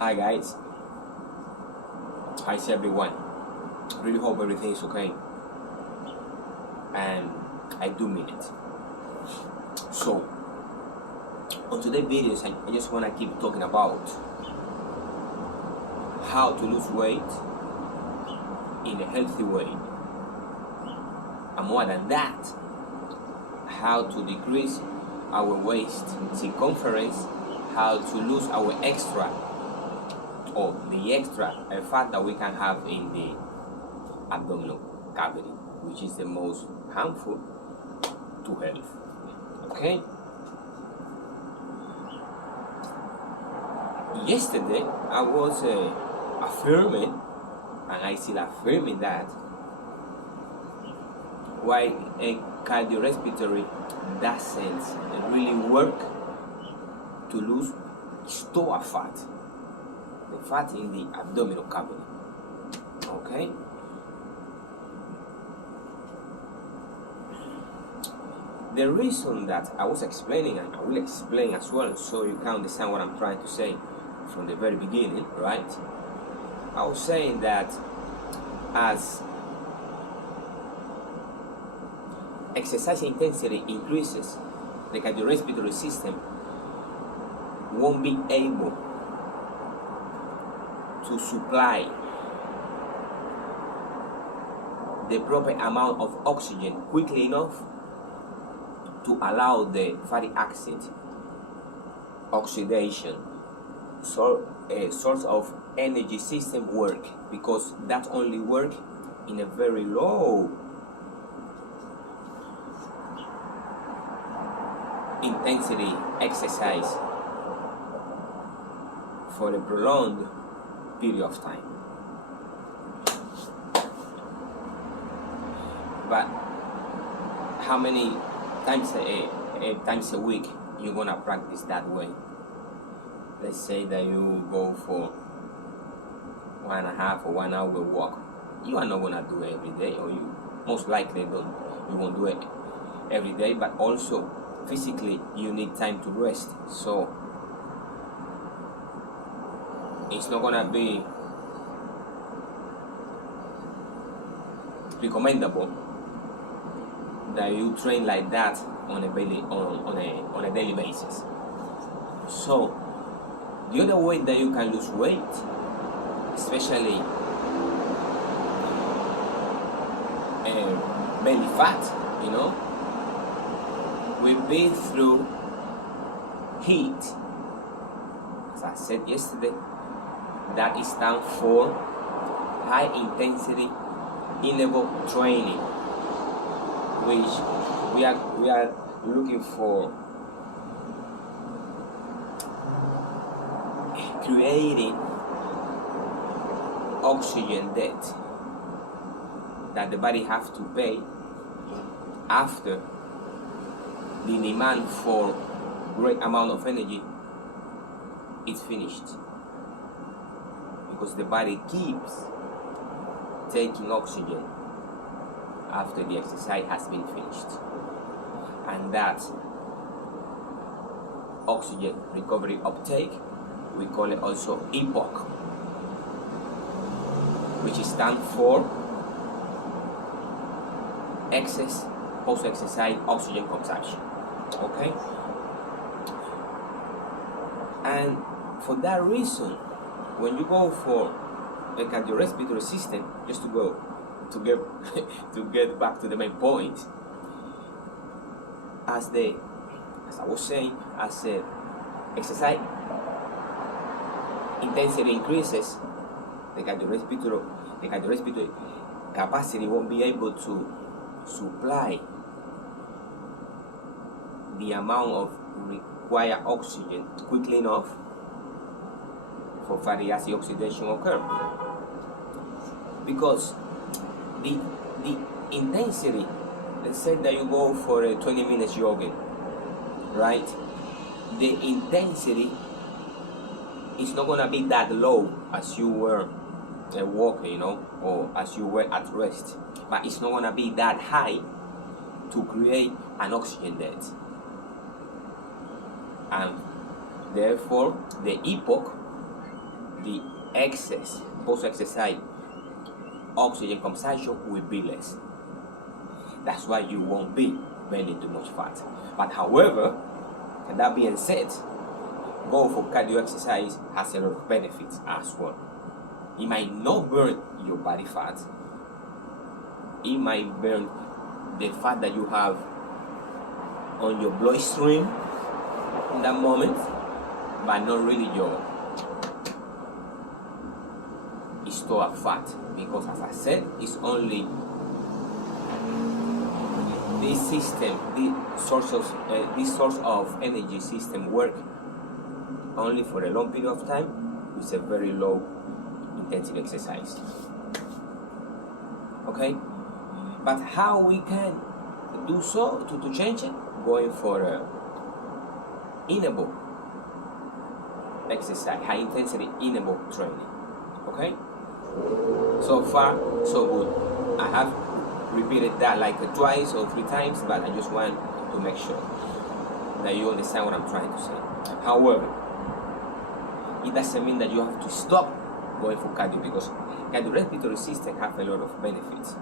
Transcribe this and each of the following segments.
Hi guys, how's everyone? Really hope everything is okay, and I do mean it. So, on today's videos, I just want to keep talking about how to lose weight in a healthy way, and more than that, how to decrease our waist circumference, how to lose our extra fat that we can have in the abdominal cavity, which is the most harmful to health. Okay? Yesterday I was affirming, and I still affirming that why a cardiorespiratory doesn't really work to lose stored fat, the fat in the abdominal cavity. Okay? The reason that I was explaining, and I will explain as well so you can understand what I'm trying to say from the very beginning, right? I was saying that as exercise intensity increases, the cardiorespiratory system won't be able to supply the proper amount of oxygen quickly enough to allow the fatty acid oxidation, so a source of energy system work, because that only work in a very low intensity exercise for a prolonged period of time. But how many times a week you're gonna practice that way? Let's say that you go for 1.5 or 1 hour walk. You are not gonna do it every day, or you most likely you won't do it every day, but also physically you need time to rest. So it's not gonna be recommendable that you train like that on a daily basis. So the other way that you can lose weight, especially belly fat, will be through heat. As I said yesterday, that is stands for high intensity interval training, which we are looking for creating oxygen debt that the body have to pay after the demand for great amount of energy is finished, because the body keeps taking oxygen after the exercise has been finished, and that oxygen recovery uptake, we call it also EPOC, which stands for excess post-exercise oxygen consumption. Okay? And for that reason, when you go for a cardiorespiratory system, just to get back to the main point, as I was saying, as exercise intensity increases, the cardiorespiratory capacity won't be able to supply the amount of required oxygen quickly enough for fatty acid oxidation occur, because the intensity, let's say that you go for a 20 minutes jogging, right? The intensity is not gonna be that low as you were walking, or as you were at rest, but it's not gonna be that high to create an oxygen debt. And therefore the EPOC the excess post-exercise oxygen consumption will be less. That's why you won't be burning too much fat. But however, that being said, going for cardio exercise has a lot of benefits as well. It might not burn your body fat. It might burn the fat that you have on your bloodstream in that moment, but not really your stored fat, because as I said, it's only this system, this source of energy system work only for a long period of time with a very low intensity exercise. Okay, but how we can do so to change it? Going for interval exercise, high intensity interval training. Okay, so far so good. I have repeated that like twice or 3 times, but I just want to make sure that you understand what I'm trying to say. However, it doesn't mean that you have to stop going for cardio, because cardiorespiratory system have a lot of benefits.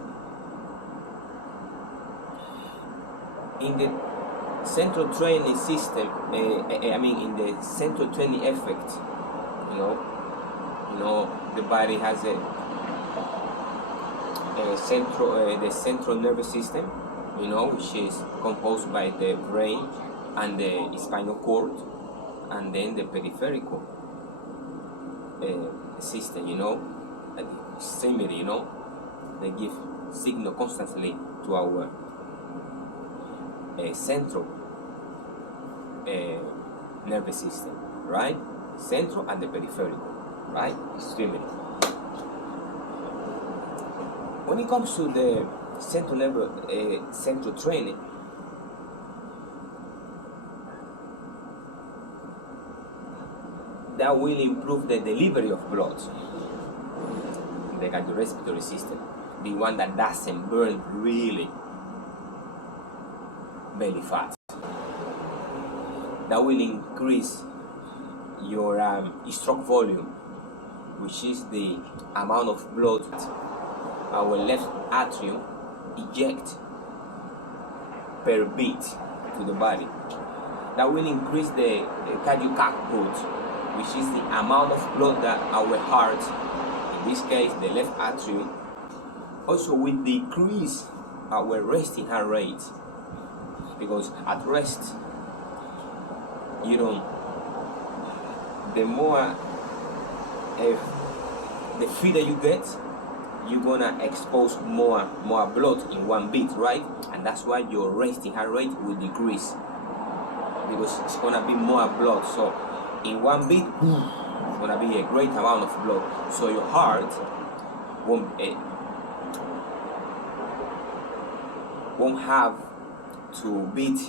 In the central training system, in the central training effect, the body has the central nervous system, which is composed by the brain and the spinal cord, and then the peripheral system, at the extremity, they give signal constantly to our central nervous system, right? Central and the peripheral, right? Extremity. When it comes to the central training, that will improve the delivery of blood in the cardiorespiratory system, the one that doesn't burn really belly fat. That will increase your stroke volume, which is the amount of blood our left atrium eject per beat to the body. That will increase the cardiac output, which is the amount of blood that our heart, in this case the left atrium, also will decrease our resting heart rate, because at rest, the more the fitter you get, you're gonna expose more blood in one beat, right? And that's why your resting heart rate will decrease, because it's gonna be more blood. So in one beat, it's gonna be a great amount of blood. So your heart won't have to beat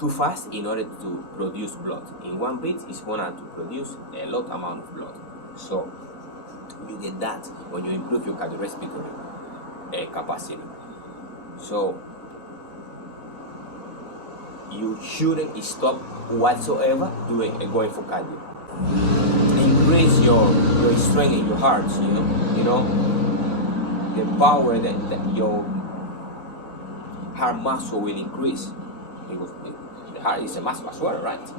too fast in order to produce blood. In one beat, it's gonna to produce a lot amount of blood. So you get that when you improve your cardiorespiratory capacity. So you shouldn't stop whatsoever going for cardio. Increase your strength in your heart. The power that your heart muscle will increase, because the heart is a muscle as well, right?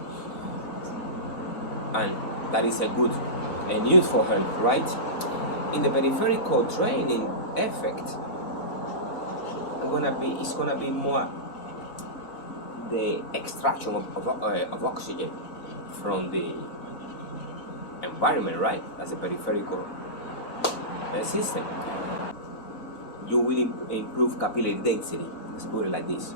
And that is a good news for health, right? In the peripheral training effect, it's gonna be more the extraction of oxygen from the environment, right? As a peripheral system, you will improve capillary density. Let's put it like this,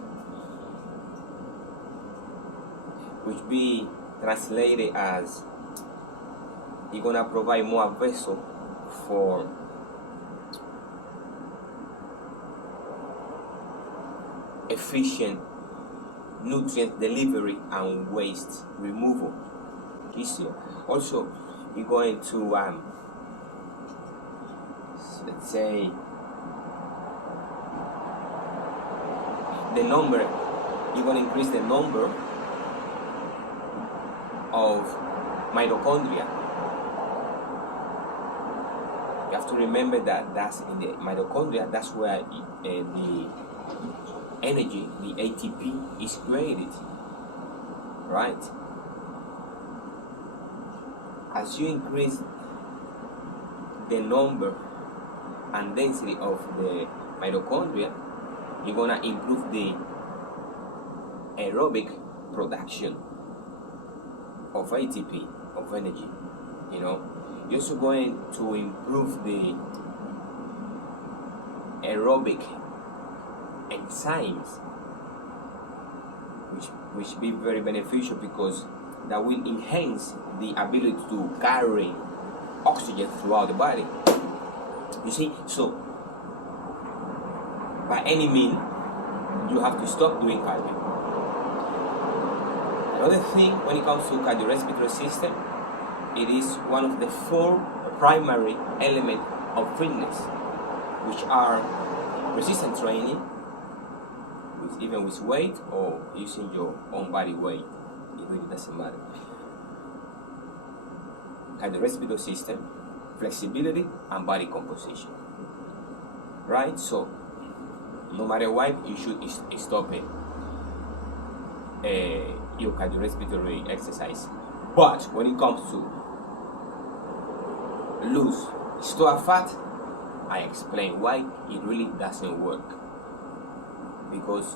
which be translated as you're gonna provide more vessel for efficient nutrient delivery and waste removal easier. Also, you're going to let's say you're going to increase the number of mitochondria. You have to remember that that's in the mitochondria, that's where the energy, the ATP, is created, right? As you increase the number and density of the mitochondria, you're gonna improve the aerobic production of ATP, of energy. You're also going to improve the aerobic enzymes, which be very beneficial, because that will enhance the ability to carry oxygen throughout the body. You see, so by any means, you have to stop doing cardio. Another thing, when it comes to cardiorespiratory system, it is one of the 4 primary elements of fitness, which are resistance training, even with weight or using your own body weight. It really doesn't matter. Cardiorespiratory system, flexibility, and body composition. Right? So, no matter what, you should stop it. Your cardiorespiratory exercise. But when it comes to lose store fat, I explain why it really doesn't work. Because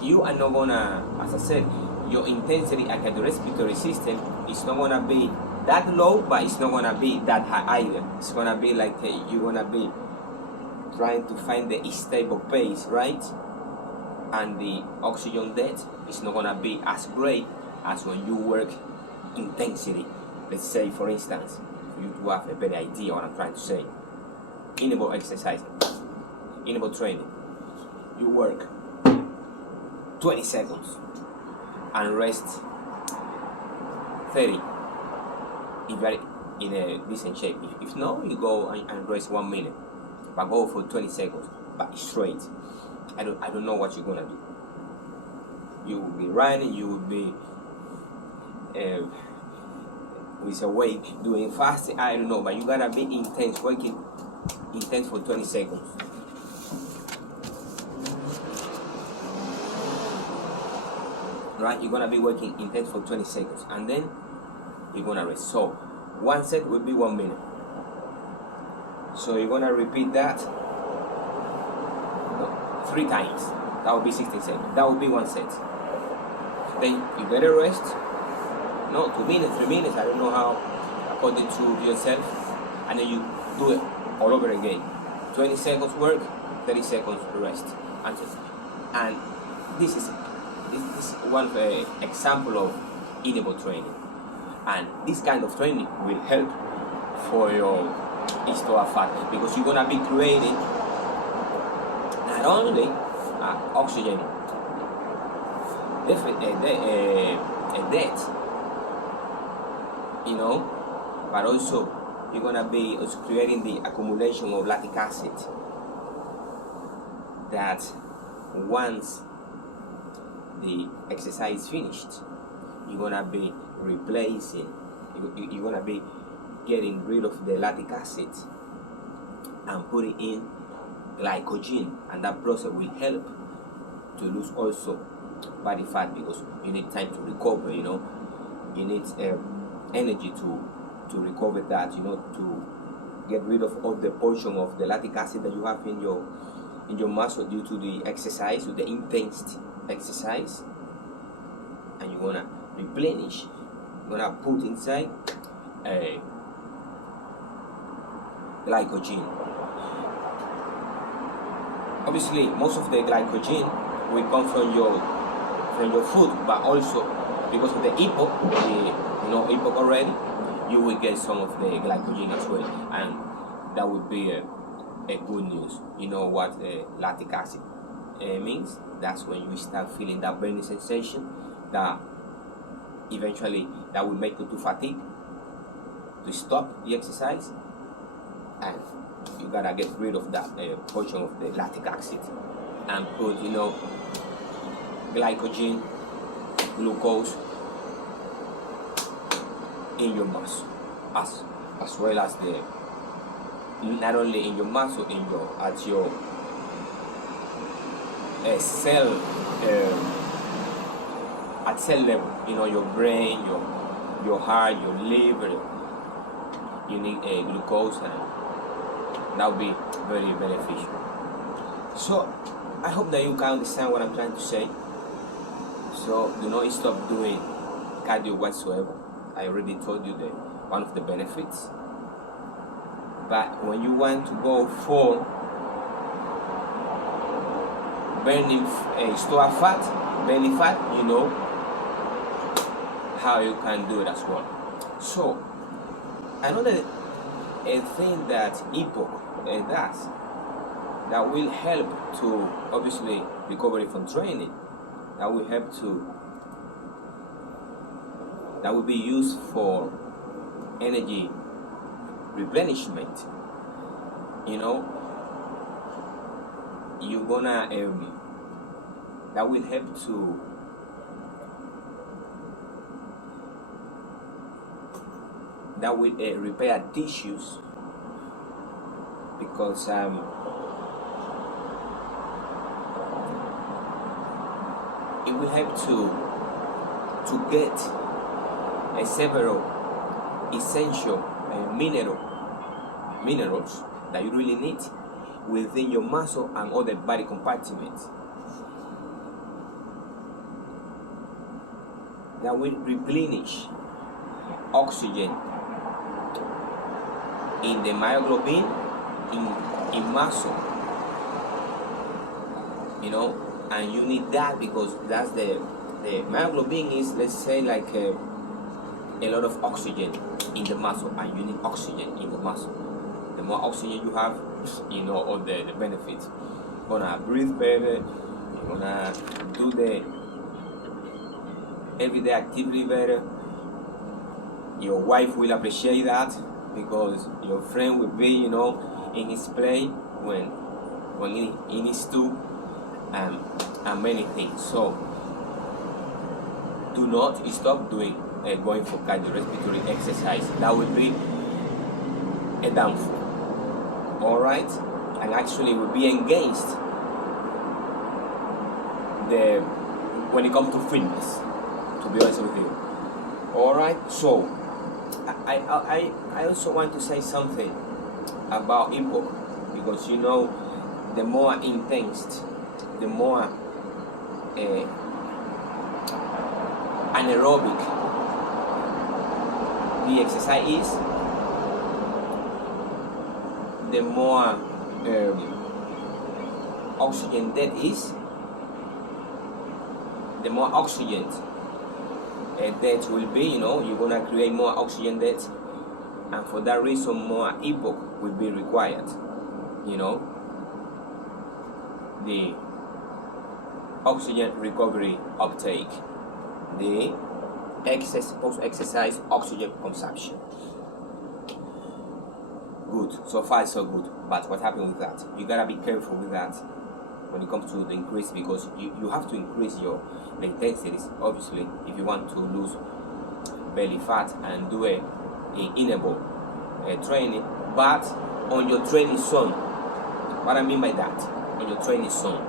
you are not gonna, as I said, your intensity at cardiorespiratory system is not gonna be that low, but it's not gonna be that high either. It's gonna be like you're gonna be trying to find the stable pace, right? And the oxygen debt is not gonna be as great as when you work intensity. Let's say, for instance, for you to have a better idea what I'm trying to say, interval exercise, interval training, you work 20 seconds and rest 30 if you are in a decent shape. If not, you go and rest 1 minute, but go for 20 seconds, but straight. I don't know what you're gonna do. You will be running, you will be with a weight doing fasting, I don't know, but you gotta be intense, working intense for 20 seconds. Right, you're gonna be working intense for 20 seconds, and then you're gonna rest. So 1 set will be 1 minute. So you're gonna repeat that 3 times. That will be 16 seconds. That will be 1 set. Then you better rest. No, 2 minutes, 3 minutes, I don't know how, according to yourself. And then you do it all over again. 20 seconds work, 30 seconds rest. And this is one example of interval training. And this kind of training will help for your store fat, because you're gonna be creating not only oxygen debt, but also you're gonna be also creating the accumulation of lactic acid that once the exercise is finished, you're gonna be replacing, you're gonna be getting rid of the lactic acid and putting in glycogen, and that process will help to lose also body fat, because you need time to recover. You need energy to recover that, to get rid of all the portion of the lactic acid that you have in your muscle due to the exercise, with the intense exercise. And you're gonna replenish, you're gonna put inside glycogen. Obviously, most of the glycogen will come from your food, but also because of the EPOC, EPOC already, you will get some of the glycogen as well, and that would be a good news. You know what lactic acid means? That's when you start feeling that burning sensation that eventually that will make you too fatigued to stop the exercise, and you gotta get rid of that portion of the lactic acid and put glycogen, glucose, in your muscle, as well as the not only in your muscle, in your at your cell at cell level. You know, your brain, your heart, your liver. You need glucose, and that will be very beneficial. So I hope that you can understand what I'm trying to say. So do not stop doing cardio whatsoever. I already told you one of the benefits. But when you want to go for burning store fat, belly fat, you know how you can do it as well. So another thing that EPOC does that will help to obviously recovery from training, that will be used for energy replenishment. You know, you're gonna that will help to repair tissues, because it will help to get several essential minerals that you really need within your muscle and other body compartments, that will replenish oxygen in the myoglobin in muscle, you know, and you need that because that's the myoglobin is, let's say, like a lot of oxygen in the muscle, and you need oxygen in the muscle. The more oxygen you have, you know, all the benefits. You're gonna breathe better, you're gonna do the everyday activity better. Your wife will appreciate that because your friend will be, you know, in his play when he needs to, and many things. So do not stop doing going for cardiorespiratory exercise. That will be a downfall. All right, and actually will be engaged when it comes to fitness, to be honest with you. All right, so I also want to say something about EPOC, because you know, the more intense, the more anaerobic the exercise is, the more oxygen that is, the more oxygen that will be, you know, you're gonna create more oxygen debt, and for that reason more EPOC will be required. You know, the oxygen recovery uptake, the post-exercise oxygen consumption. Good, so far so good. But what happened with that? You gotta be careful with that when it comes to the increase, because you have to increase the intensities, obviously, if you want to lose belly fat and do a interval training, but on your training zone. What I mean by that, on your training zone.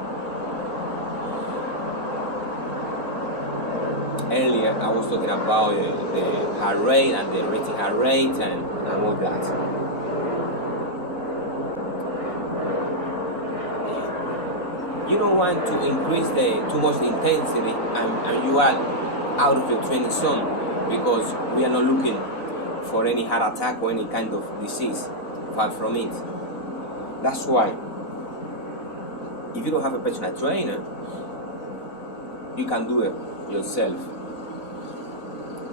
Earlier I was talking about the heart rate and the resting heart rate and all that. You don't want to increase too much intensity and you are out of your training zone, because we are not looking for any heart attack or any kind of disease, far from it. That's why if you don't have a personal trainer, you can do it yourself.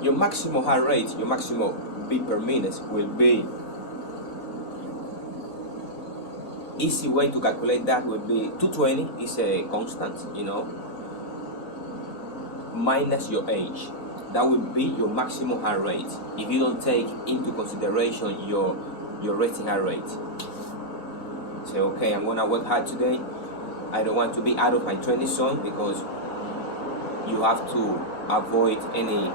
Your maximum heart rate, your maximum beat per minute will be, easy way to calculate that would be 220 is a constant, you know, minus your age. That would be your maximum heart rate if you don't take into consideration your resting heart rate. Say, okay, I'm gonna work hard today, I don't want to be out of my training zone, because you have to avoid any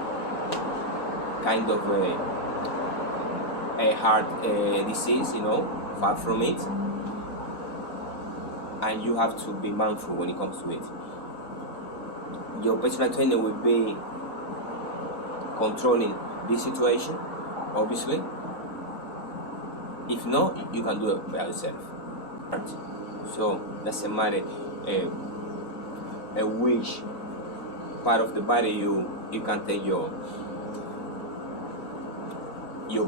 kind of a heart disease, far from it. And you have to be mindful when it comes to it. Your personal trainer will be controlling this situation, obviously. If not, you can do it by yourself. So doesn't matter which part of the body you can take your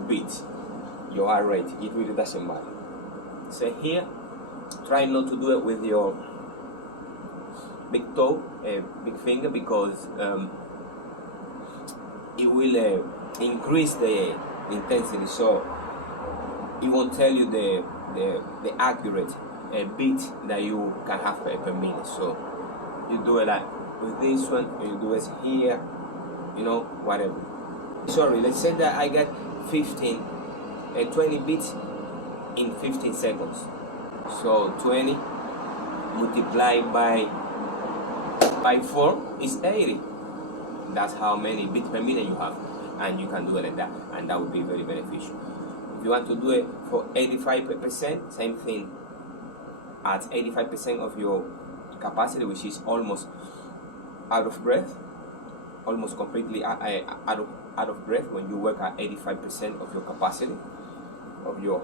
beat, your heart rate. It really doesn't matter. So here, try not to do it with your big toe, big finger, because it will increase the intensity. So it won't tell you the accurate beat that you can have per minute. So you do it like with this one, or you do it here, whatever. Sorry, let's say that I get 20 beats in 15 seconds. So 20 multiplied by 4 is 80. That's how many beats per minute you have, and you can do it like that, and that would be very beneficial. If you want to do it for 85%, same thing. At 85% of your capacity, which is almost out of breath, almost completely out of breath when you work at 85% of your capacity, of your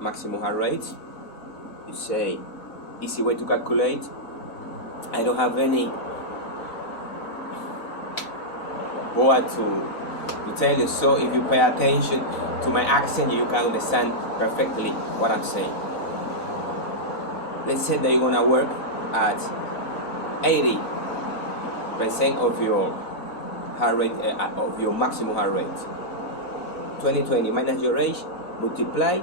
maximum heart rate. You say, easy way to calculate. I don't have any word to tell you, so if you pay attention to my accent, you can understand perfectly what I'm saying. Let's say that you're gonna work at 80% of your heart rate, of your maximum heart rate. 20 minus your age, multiply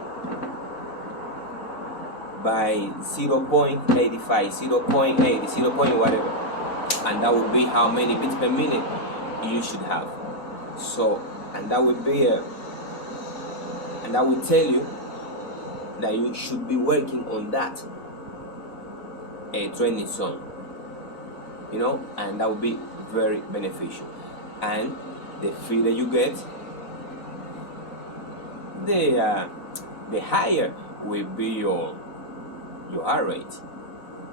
by 0.85, 0.80, 0. Whatever, and that would be how many beats per minute you should have. So, and that would be and that will tell you that you should be working on that training zone, and that would be very beneficial. And the fitter you get, the higher will be your heart rate.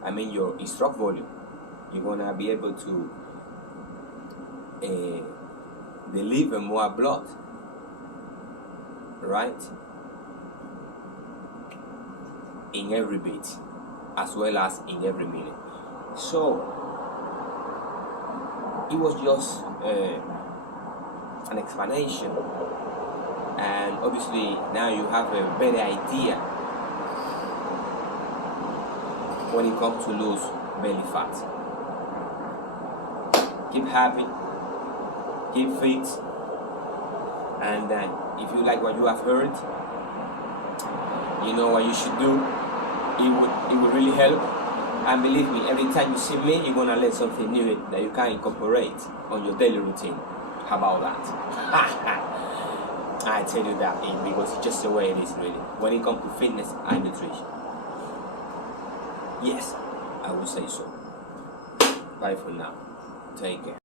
I mean your stroke volume. You're gonna be able to deliver more blood, right, in every beat, as well as in every minute. So it was just an explanation, and obviously now you have a better idea when it comes to lose belly fat. Keep happy, keep fit, and if you like what you have heard, you know what you should do. It would really help, and believe me, every time you see me, you're gonna learn something new that you can incorporate on your daily routine. How about that? I tell you that because it's just the way it is, really, when it comes to fitness and nutrition. Yes, I would say so. Bye for now. Take care.